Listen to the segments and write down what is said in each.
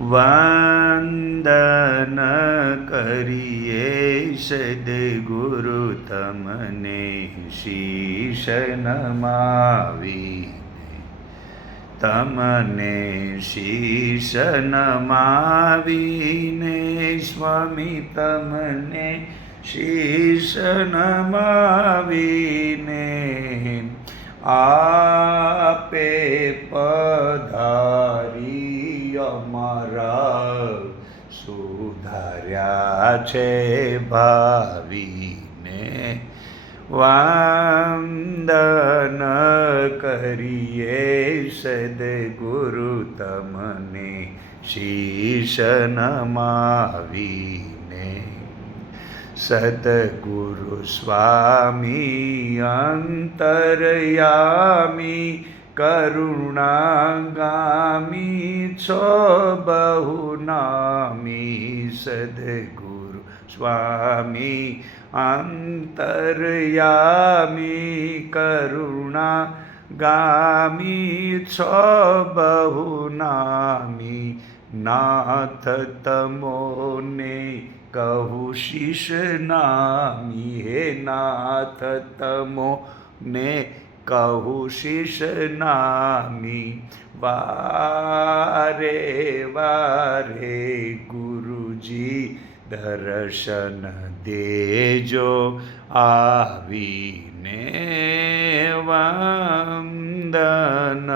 વંદન કરીએ સદગુરુ તમને શીશ નમાવી, તમને શીશ નમાવીને સ્વામી તમને શીશ નમાવીને આપે પધારી અમારા સુધાર્યા છે ભાવીને વંદન કરીએ સદગુરુ તમને શીશ નમાવીને સદગુરુ સ્વામી અંતરયામી કરુણાગામી છો બહુનામી સદગુરુ સ્વામી અંતરયામી કરુણાગામી છો બહુનામી નાથ તમોને કહું શીશ નામી, હે નાથ તમો ને કહું શીશ નામી વારે વારે ગુરુજી દર્શન દેજો આવીને વંદન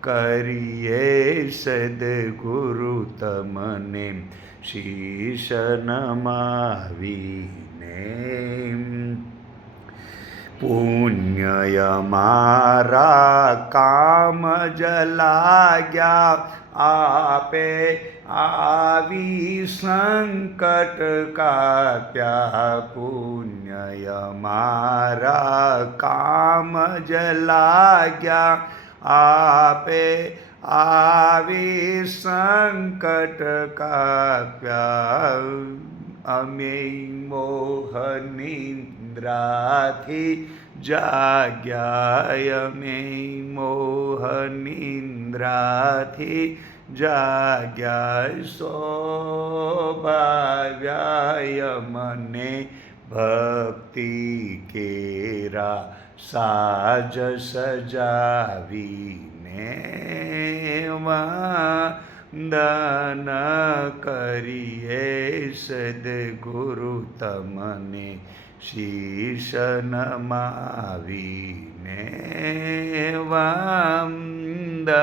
કરીએ સદગુરુ તમને શીશ નમાવીને પુણ્ય મારા કામ જ લાગ્યા આપે આવી સંકટ કાપ્યા પુણ્ય મારા કામ જ લાગ્યા આપે આવી સંકટ કાપ્યા અમે મોહનિંદ્રાથી જાગ્યા અમે મોહનિંદ્રાથી જાગ્યા સોભાવ્યા મને ભક્તિ કેરા સાજ સજાવીને વંદન કરીએ સદગુરુ તમને શીશ નમાવીને વંદન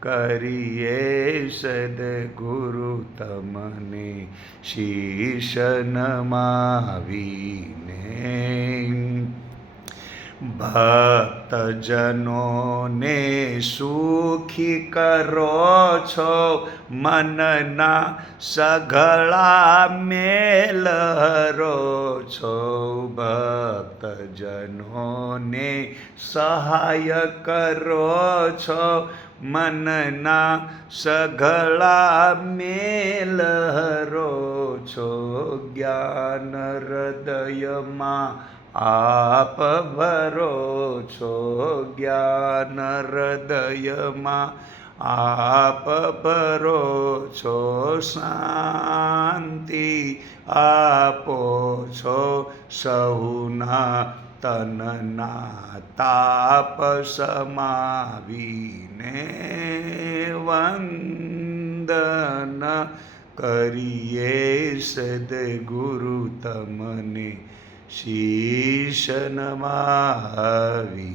કરીએ સદગુરુ તમને શીશ નમાવીને ભક્તજનોને સુખી કરો છો મનના સઘળા મેલરો છો ભક્તજનોને સહાય કરો છો મનના સઘળા મેલરો છો જ્ઞાન હૃદયમાં આપ ભરો છો જ્ઞાન હૃદયમાં આપ ભરો છો શાંતિ આપો છો સહુના તનના તાપ સમાવીને વંદન કરીએ સદગુરુ તમને શીશ નમાવીને